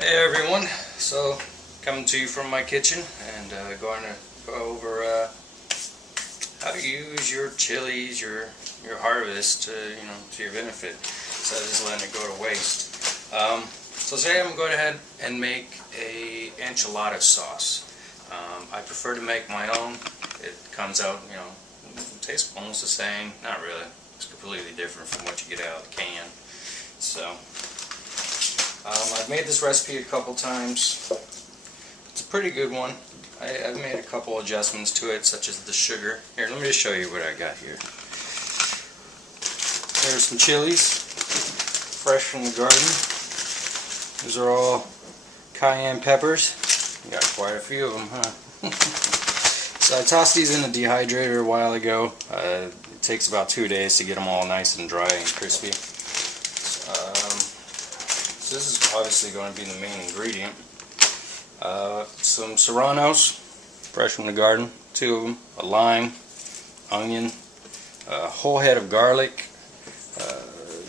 Hey everyone, so coming to you from my kitchen and going to go over how to use your chilies, your harvest to your benefit instead of just letting it go to waste. So today I'm going to go ahead and make a enchilada sauce. I prefer to make my own. It comes out, it tastes almost the same. Not really. It's completely different from what you get out of the can. So I've made this recipe a couple times. It's a pretty good one. I've made a couple adjustments to it, such as the sugar. Here, let me just show you what I got here. There's some chilies, fresh from the garden. These are all cayenne peppers. You got quite a few of them, huh? So I tossed these in the dehydrator a while ago. It takes about 2 days to get them all nice and dry and crispy. So this is obviously going to be the main ingredient. Some serranos, fresh from the garden, 2 of them, a lime, onion, a whole head of garlic.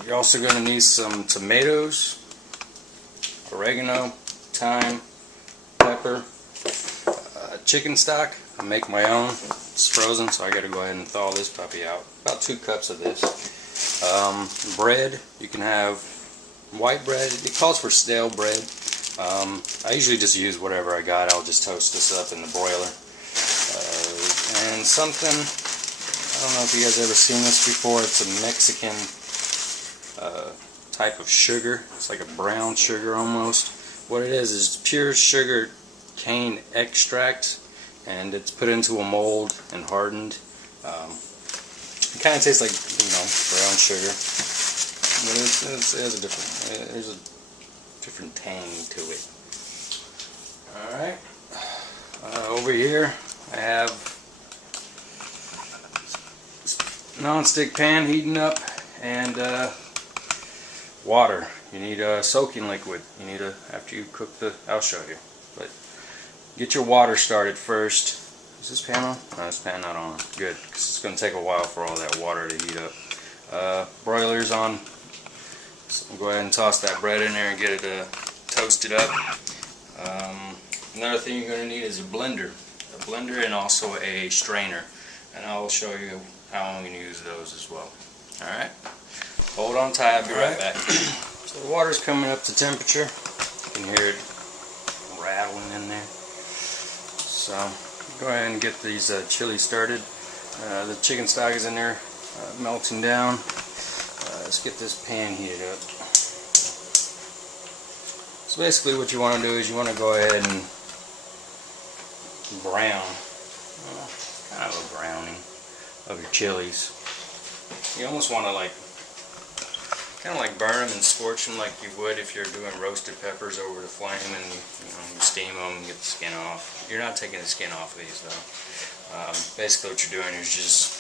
You're also going to need some tomatoes, oregano, thyme, pepper, chicken stock. I make my own. It's frozen, so I got to go ahead and thaw this puppy out. About 2 cups of this. Bread, you can have white bread. It calls for stale bread. I usually just use whatever I got. I'll just toast this up in the broiler. And something, I don't know if you guys ever seen this before. It's a Mexican type of sugar. It's like a brown sugar almost. What it is pure sugar cane extract, and it's put into a mold and hardened. It kind of tastes like, brown sugar. But there's a different tang to it. Alright. Over here I have non-stick pan heating up and water. You need a soaking liquid. You need after you cook I'll show you. But get your water started first. Is this pan on? No, this pan not on. Good, because it's going to take a while for all that water to heat up. Broiler's on. So go ahead and toss that bread in there and get it toasted up. Another thing you're going to need is a blender and also a strainer, and I'll show you how I'm going to use those as well. Alright, hold on tight, I'll be right back. So the water's coming up to temperature. You can hear it rattling in there. So go ahead and get these chilies started. The chicken stock is in there melting down. Let's get this pan heated up. So basically what you want to do is you want to go ahead and brown, kind of a browning of your chilies. You almost want to kind of like burn them and scorch them like you would if you're doing roasted peppers over the flame, and you steam them and get the skin off. You're not taking the skin off of these though. Basically what you're doing is just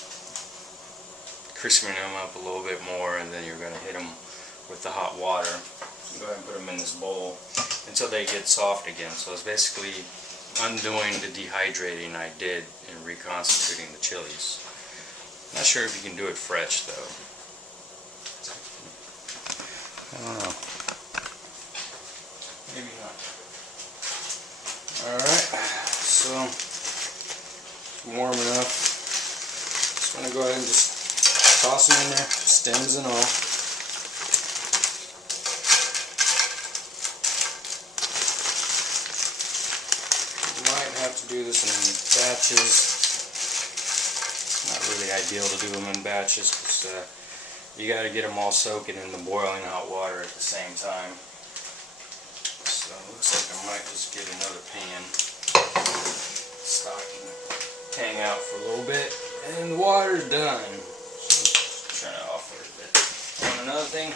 crisping them up a little bit more, and then you're going to hit them with the hot water. Go ahead and put them in this bowl until they get soft again. So it's basically undoing the dehydrating I did in reconstituting the chilies. Not sure if you can do it fresh though. I don't know. Maybe not. Alright, so warm enough. Just going to go ahead and just toss them in there, stems and all. You might have to do this in batches. Not really ideal to do them in batches because you got to get them all soaking in the boiling hot water at the same time. So it looks like I might just get another pan, stock and hang out for a little bit, and the water's done. Turn it off for a bit. And another thing,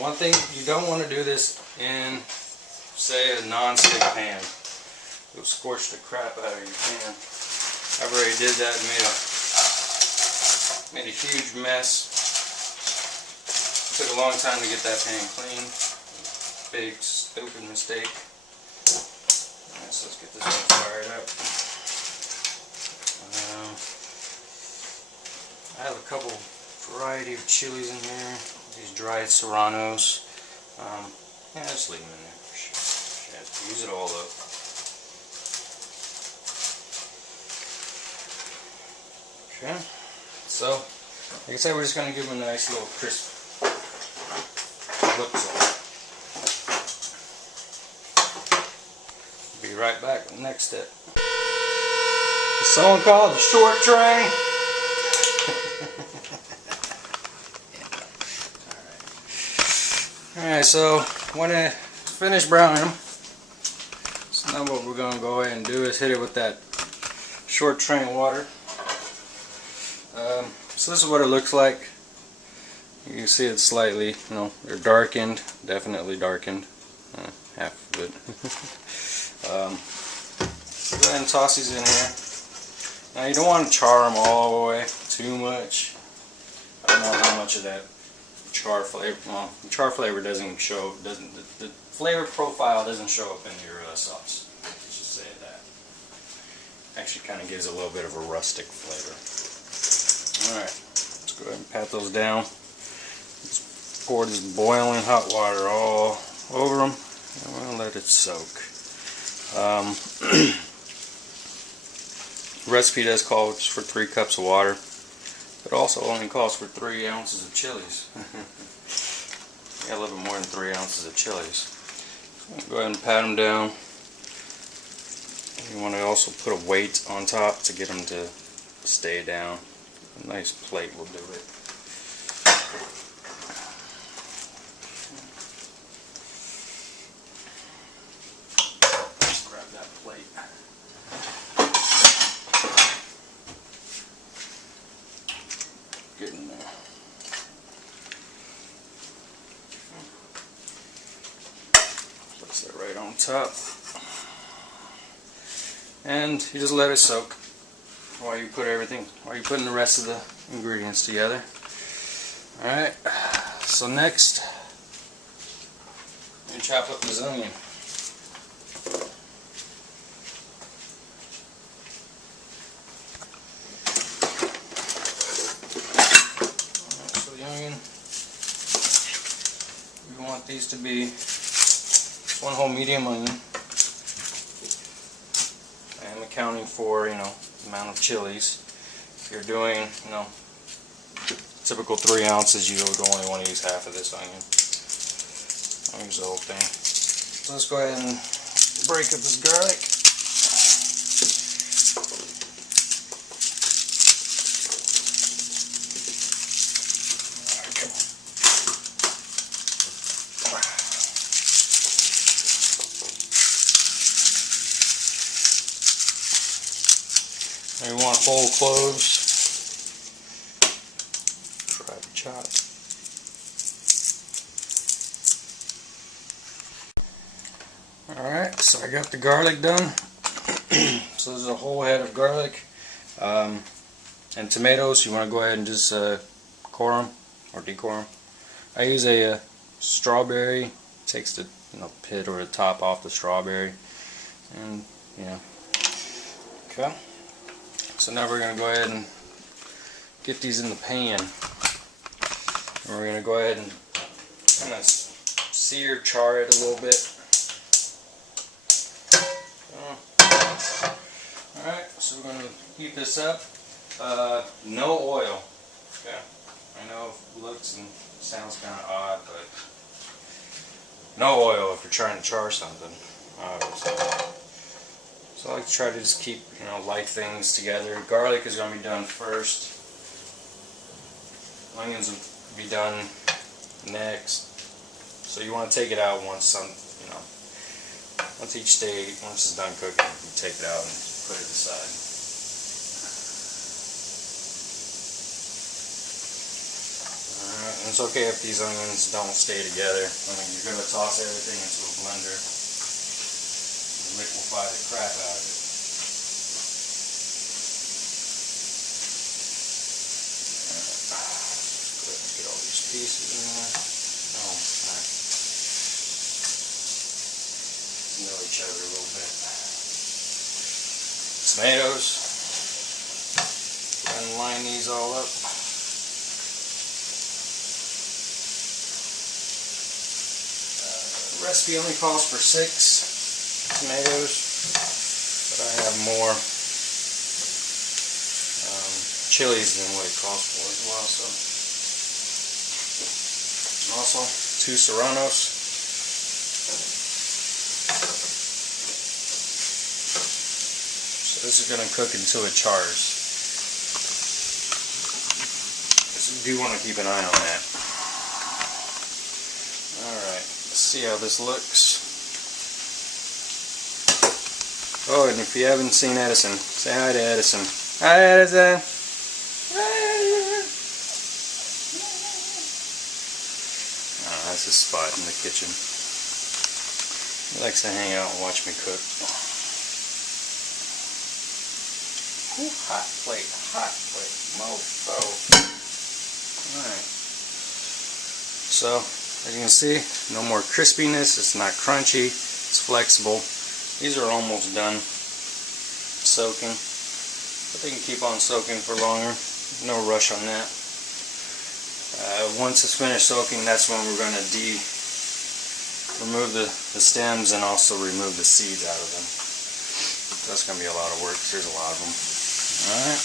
one thing, you don't want to do this in, say, a non-stick pan. It'll scorch the crap out of your pan. I already did that and made a huge mess. It took a long time to get that pan clean. Big stupid mistake. Alright, so let's get this one fired up. I have a couple variety of chilies in here. These dried serranos. Yeah, just leave them in there. Shit, use it all up. Okay, so like I said, we're just going to give them a nice little crisp look to it. Be right back with the next step. Someone called the short train. Alright, so when I finish browning them, so now what we're going to go ahead and do is hit it with that short train water. So this is what it looks like. You can see it's slightly, they're darkened, definitely darkened, half of it. Go ahead and toss these in here. Now you don't want to char them all the way too much. I don't know how much of that char flavor. Well, the char flavor doesn't show. The flavor profile doesn't show up in your sauce. Let's just say that. Actually, kind of gives a little bit of a rustic flavor. All right, let's go ahead and pat those down. Just pour this boiling hot water all over them, and we'll let it soak. The recipe does call for 3 cups of water, but also only calls for 3 ounces of chilies. Got a little bit more than 3 ounces of chilies. So go ahead and pat them down. You want to also put a weight on top to get them to stay down. A nice plate will do it. Let's grab that plate. Get in there. Place that right on top. And you just let it soak while you you're putting the rest of the ingredients together. Alright, so next, you chop up this onion. So the onion, we want these to be 1 whole medium onion. I am accounting for, the amount of chilies. If you're doing, typical 3 ounces, you would only want to use half of this onion. I'll use the whole thing. So let's go ahead and break up this garlic. And we want whole cloves. Try to chop. Alright, so I got the garlic done. So this is a whole head of garlic. And tomatoes, you want to go ahead and just core them or decore them. I use a strawberry. Takes the pit or the top off the strawberry. And okay. So now we're going to go ahead and get these in the pan. And we're going to go ahead and kind of sear, char it a little bit. Alright, so we're going to heat this up. No oil. Okay. I know it looks and sounds kind of odd, but no oil if you're trying to char something. So I like to try to just keep, light things together. Garlic is going to be done first. Onions will be done next. So you want to take it out once once it's done cooking, you take it out and put it aside. Alright, and it's okay if these onions don't stay together. You're going to toss everything into a blender. Liquefy the crap out of it. Go ahead and get all these pieces in there. Oh, nice. Know each other a little bit. Tomatoes. Go ahead and line these all up. recipe only calls for 6 tomatoes, but I have more chilies than what it calls for as well. So, and also 2 serranos. So this is going to cook until it chars. So you do want to keep an eye on that. Alright, let's see how this looks. Oh, and if you haven't seen Edison, say hi to Edison. Hi, Edison! Oh, that's his spot in the kitchen. He likes to hang out and watch me cook. Ooh, hot plate, mofo. Alright. So, as you can see, no more crispiness, it's not crunchy, it's flexible. These are almost done soaking, but they can keep on soaking for longer. No rush on that. Once it's finished soaking, that's when we're going to remove the stems and also remove the seeds out of them. So that's going to be a lot of work because there's a lot of them. Alright.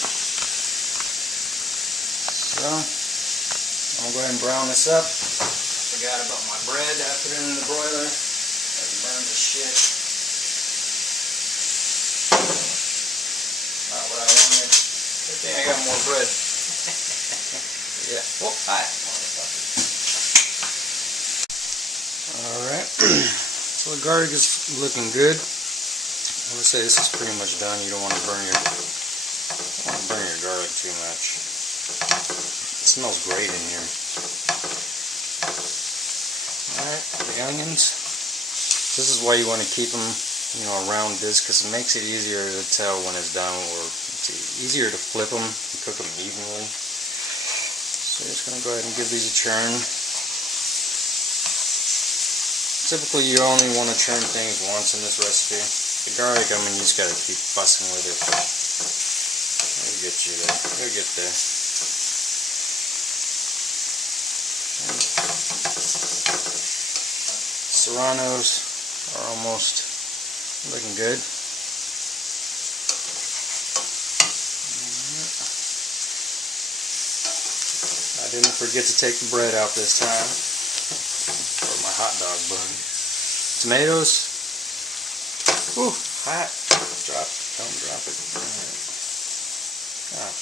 So, I'm going to go ahead and brown this up. Forgot about my bread. I put it in the broiler. It burned to shit. Not what I wanted. Good thing I got more bread. Yeah. Oh, hi. Alright. So the garlic is looking good. I would say this is pretty much done. You don't want to burn your garlic too much. It smells great in here. Alright, the onions. This is why you want to keep them, around this, because it makes it easier to tell when it's done, or it's easier to flip them and cook them evenly. So I'm just going to go ahead and give these a churn. Typically you only want to churn things once in this recipe. The garlic, you just got to keep fussing with it. It'll get you there. It'll get there. Serranos are almost looking good. I didn't forget to take the bread out this time, or my hot dog bun. Tomatoes. Ooh, hot. Drop. Don't drop it. Right.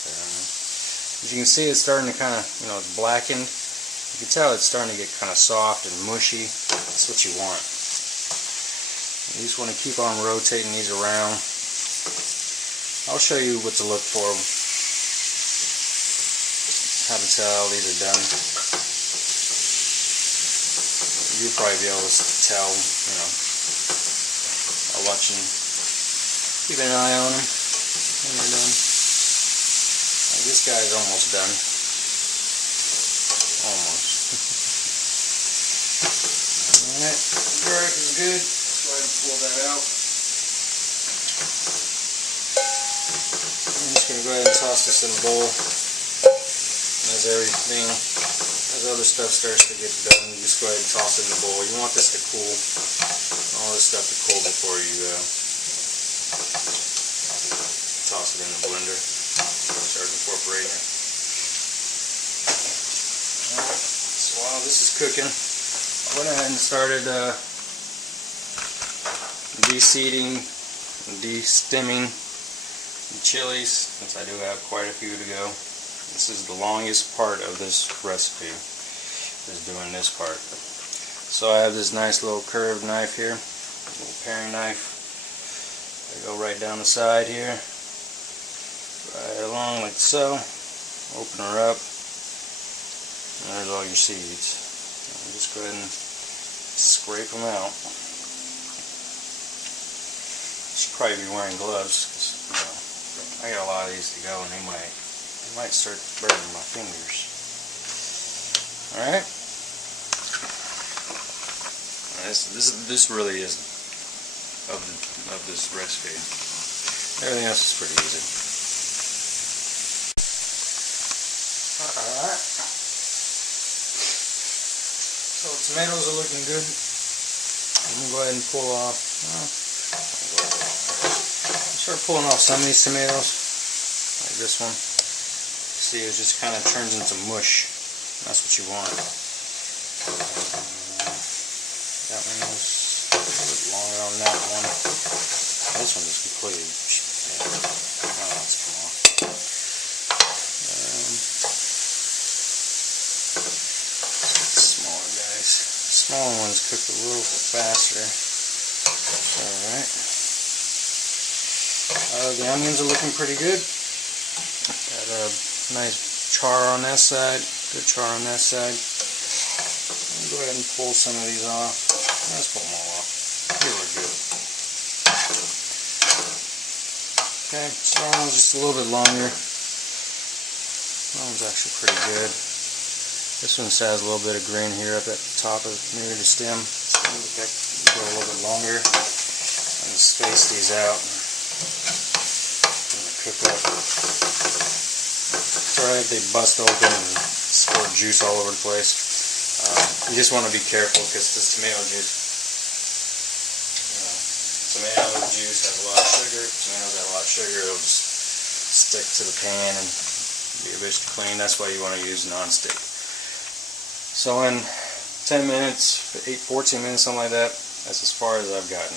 As you can see, it's starting to kind of, it's blackened. You can tell it's starting to get kind of soft and mushy. That's what you want. You just want to keep on rotating these around. I'll show you what to look for. How to tell these are done. You'll probably be able to tell, I'll watch and keep an eye on them when they're done. Like this guy's almost done. Almost. Alright, garlic is good. Let's go ahead and pull that out. I'm just going to go ahead and toss this in a bowl. And as other stuff starts to get done, you just go ahead and toss it in the bowl. You want this to cool. All this stuff to cool before you toss it in the blender. Start incorporating it. Alright, so while this is cooking, I went ahead and started de-seeding and de-stemming the chilies, since I do have quite a few to go. This is the longest part of this recipe, is doing this part. So I have this nice little curved knife here, little paring knife. I go right down the side here, right along like so. Open her up, and there's all your seeds. And just go ahead and scrape them out. Should probably be wearing gloves, because I got a lot of these to go, and they might start burning my fingers. Alright. This really is of this recipe. Everything else is pretty easy. Alright. So tomatoes are looking good. I'm going to go ahead and pull off. Start pulling off some of these tomatoes, like this one. See, it just kind of turns into mush. That's what you want. That one was a little bit longer on that one. This one is completely. Oh, let's come off. Smaller guys. Smaller ones cook a little faster. Alright. The onions are looking pretty good. Got a nice char on that side. Good char on that side. Go ahead and pull some of these off. Let's pull them all off. Here we're good. Okay, so that one's just a little bit longer. That one's actually pretty good. This one has a little bit of green here up at the top of near the stem. So I'm going to go a little bit longer and space these out. I'm going to cook up. Sorry if they bust open and squirt juice all over the place. You just want to be careful because this tomato juice, tomato juice has a lot of sugar. Tomatoes have a lot of sugar. It'll just stick to the pan and be a bit clean. That's why you want to use non-stick. So in 10 minutes, 14 minutes, something like that, that's as far as I've gotten.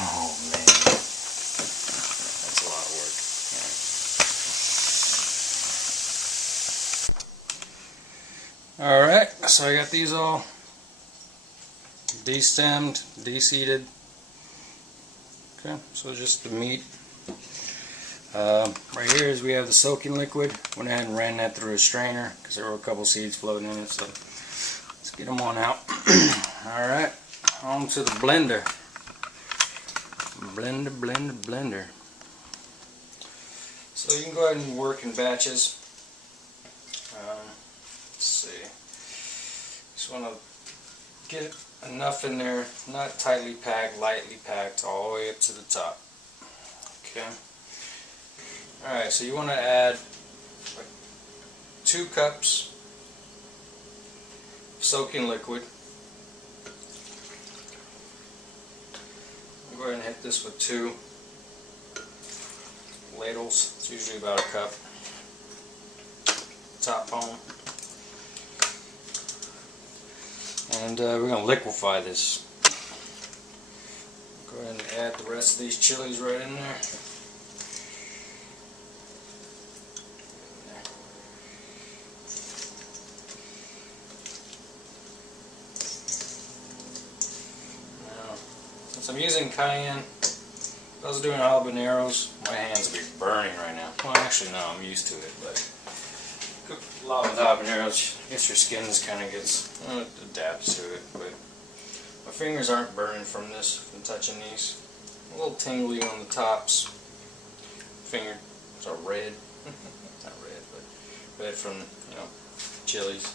Oh man, that's a lot of work. Alright, so I got these all destemmed, deseeded. Okay, so just the meat. Right here is we have the soaking liquid. Went ahead and ran that through a strainer because there were a couple seeds floating in it. So let's get them on out. Alright, on to the blender. Blender. So you can go ahead and work in batches. Let's see. Just want to get enough in there, not tightly packed, lightly packed, all the way up to the top. Okay. Alright, so you want to add like 2 cups of soaking liquid. Go ahead and hit this with 2 ladles. It's usually about a cup. Top on. And we're going to liquefy this. Go ahead and add the rest of these chilies right in there. Since I'm using cayenne, if I was doing habaneros, my hands would be burning right now. Well, actually, no, I'm used to it, but cook a lot with habaneros. I guess your skin just kind of gets, adapts to it, but my fingers aren't burning from this, from touching these. A little tingly on the tops. Fingers are red. Not red, but red from, chilies.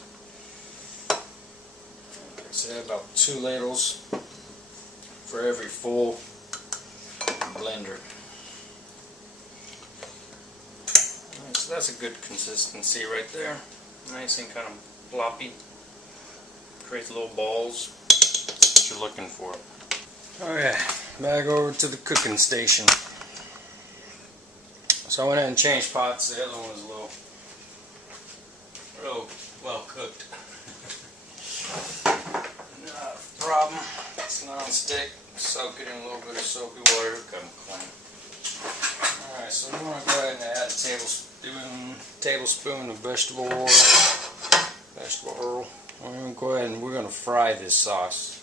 So about 2 ladles for every full blender. Alright, so that's a good consistency right there. Nice and kind of floppy. Creates little balls. That's what you're looking for. Alright, back over to the cooking station. So I went ahead and changed pots. The other one was real well cooked. Not a problem. It's non-stick. Soak it in a little bit of soapy water. Come clean. Alright, so we're going to go ahead and add a tablespoon of vegetable oil. We're going to go ahead and we're going to fry this sauce.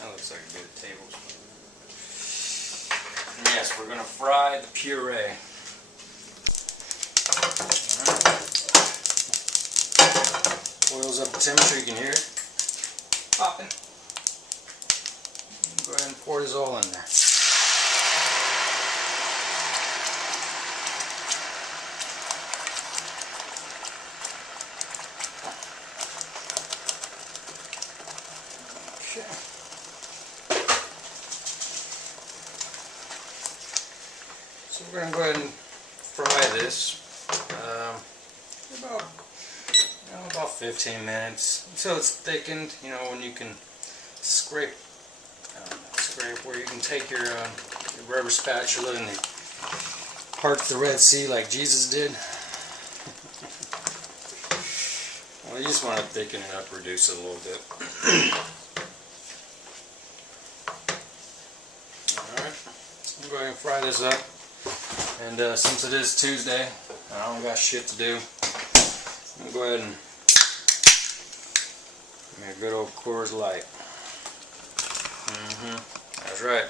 That looks like a good tablespoon. And yes, we're going to fry the puree. Alright. Oil's up to temperature, you can hear it popping. Go ahead and pour this all in there. Okay. So we're going to go ahead and fry this about 15 minutes until it's thickened. When you can scrape where you can take your rubber spatula and part the Red Sea like Jesus did. Well, you just want to thicken it up, reduce it a little bit. Alright, so I'm going to fry this up. And since it is Tuesday, and I don't got shit to do, I'm going to go ahead and make a good old Coors Light. That's right.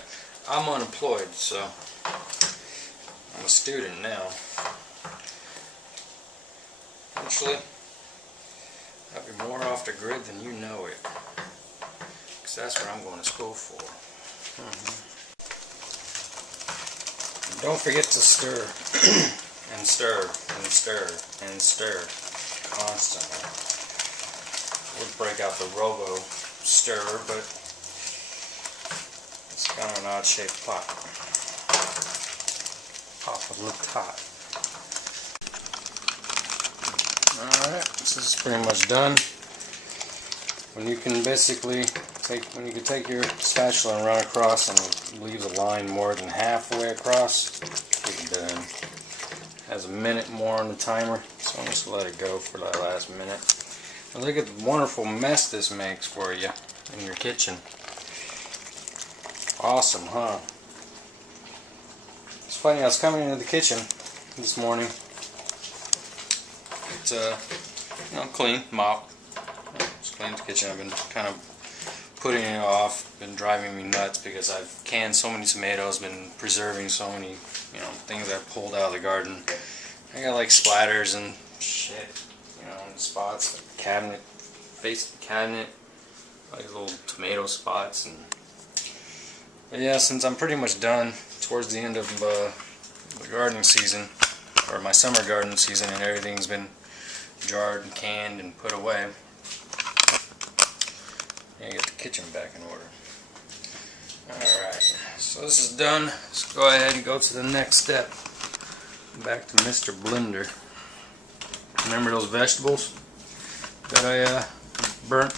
I'm unemployed, so I'm a student now. Actually, I'll be more off the grid than you know it. Because that's what I'm going to school for. Don't forget to stir. And stir, and stir, and stir. Constantly. Would break out the robo stirrer, but it's kind of an odd shaped pot. Pot would look hot. Alright, this is pretty much done. When you can basically take your spatula and run across and leave the line more than halfway across, you're done. Has a minute more on the timer, so I'm just let it go for that last minute. And look at the wonderful mess this makes for you in your kitchen. Awesome, huh? It's funny, I was coming into the kitchen this morning. It's clean, mop. Just cleaned the kitchen. I've been kind of putting it off. Been driving me nuts because I've canned so many tomatoes, been preserving so many, things I pulled out of the garden. I got like splatters and shit, and spots, like the cabinet, face of the cabinet, like little tomato spots. But yeah, since I'm pretty much done towards the end of the gardening season, or my summer garden season, and everything's been jarred and canned and put away, and get the kitchen back in order. Alright, so this is done. Let's go ahead and go to the next step. Back to Mr. Blender. Remember those vegetables that I burnt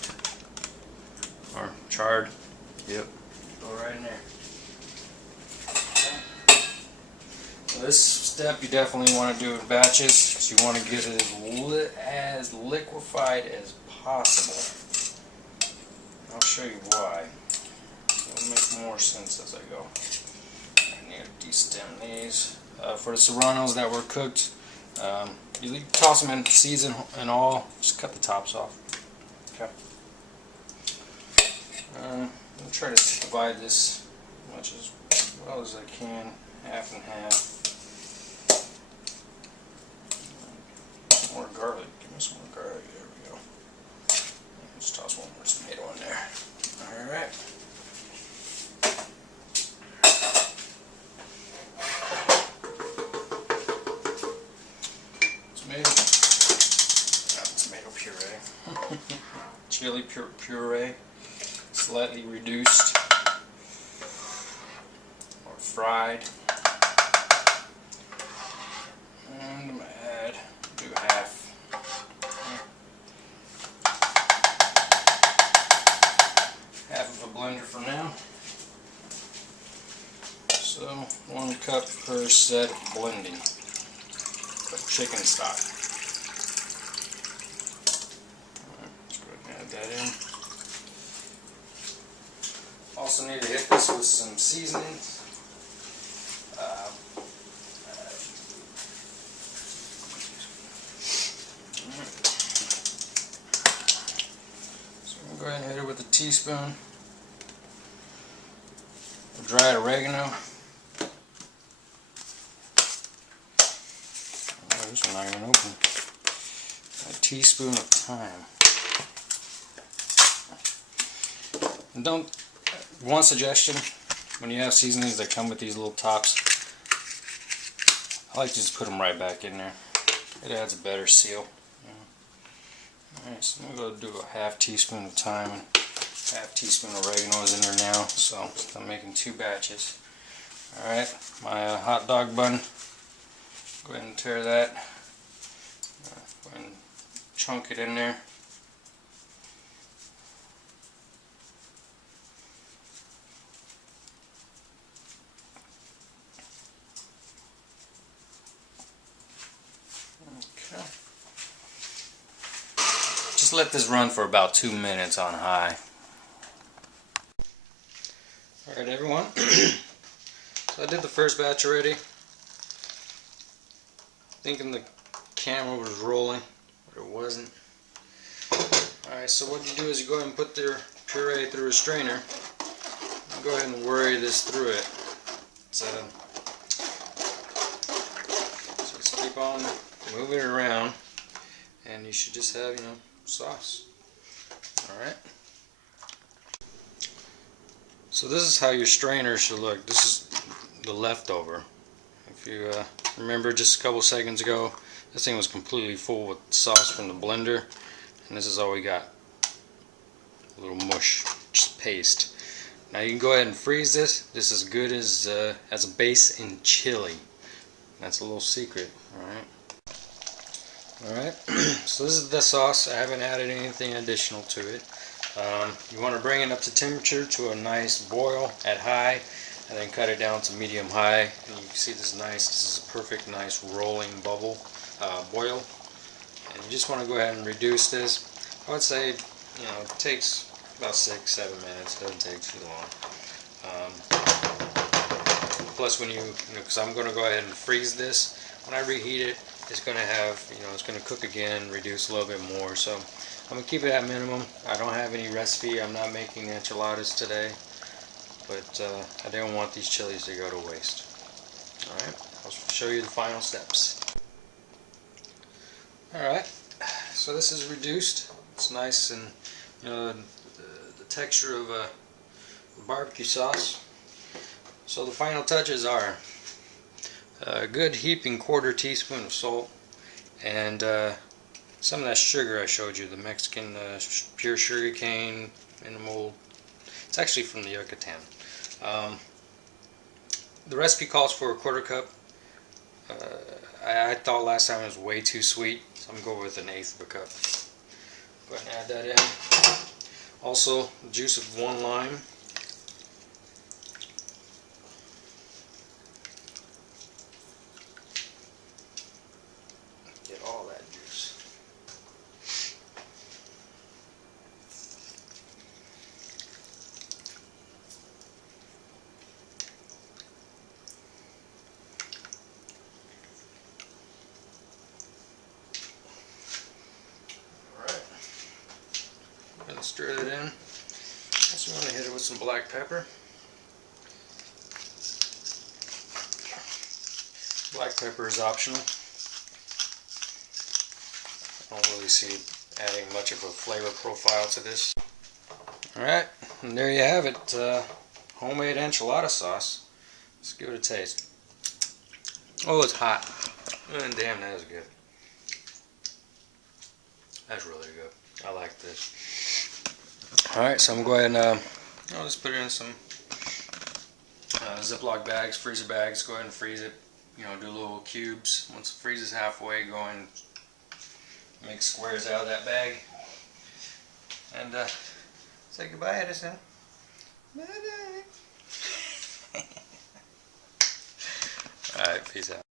or charred? Yep. Go right in there. So this step you definitely want to do in batches because you want to get it as liquefied as possible. I'll show you why. It'll make more sense as I go. I need to destem these. For the serranos that were cooked, you toss them in seeds and all. Just cut the tops off. Okay. I'm gonna try to divide this as much as well as I can, half and half. More garlic. Give me some more garlic. There we go. Let's toss one more tomato in there. All right. Tomato puree. Chili puree, slightly reduced or fried. And I'm going to do half. Half of a blender for now. So 1 cup per set of blending of chicken stock. Let's go ahead and add that in. Also need to hit this with some seasonings. So I'm going to go ahead and hit it with a teaspoon of dried oregano. This one not even open. A teaspoon of thyme. And one suggestion, when you have seasonings that come with these little tops, I like to just put them right back in there. It adds a better seal. Alright, so I'm going to go do a half teaspoon of thyme and half teaspoon of oregano is in there now, so I'm making 2 batches. Alright, my hot dog bun. Go ahead and tear that. Go ahead and chunk it in there. Just let this run for about 2 minutes on high. Alright everyone, so I did the first batch already. Thinking the camera was rolling, but it wasn't. Alright, so what you do is you go ahead and put your puree through a strainer. And go ahead and worry this through it. So just keep on moving it around, and you should just have, sauce. Alright. So this is how your strainer should look. This is the leftover. If you remember just a couple seconds ago, this thing was completely full with sauce from the blender, and this is all we got. A little mush, just paste. Now you can go ahead and freeze this. This is good as a base in chili. That's a little secret. Alright, so this is the sauce. I haven't added anything additional to it. You want to bring it up to temperature to a nice boil at high, and then cut it down to medium high, and you can see this is a perfect nice rolling bubble boil. And you just want to go ahead and reduce this. I would say, it takes about 6-7 minutes. It doesn't take too long. Plus, when because I'm going to go ahead and freeze this. When I reheat it, it's going to have, it's going to cook again, reduce a little bit more. So I'm going to keep it at minimum. I don't have any recipe. I'm not making enchiladas today. But I didn't want these chilies to go to waste. Alright, I'll show you the final steps. Alright, so this is reduced. It's nice, and the texture of a barbecue sauce. So the final touches are a good heaping 1/4 teaspoon of salt, and some of that sugar I showed you, the Mexican pure sugar cane in the mold. It's actually from the Yucatan. The recipe calls for a 1/4 cup. I thought last time it was way too sweet, so I'm going to go with 1/8 of a cup. Go ahead and add that in. Also, the juice of 1 lime. Get all that juice. Stir it in. Also want to hit it with some black pepper. Black pepper is optional. I don't really see adding much of a flavor profile to this. Alright, and there you have it. Homemade enchilada sauce. Let's give it a taste. Oh, it's hot. And damn, that is good. That's really good. I like this. Alright, so I'm going to go ahead and I'll just put it in some Ziploc bags, freezer bags. Go ahead and freeze it. Do little cubes. Once it freezes halfway, go and make squares out of that bag. And say goodbye, Edison. Bye-bye. Alright, peace out.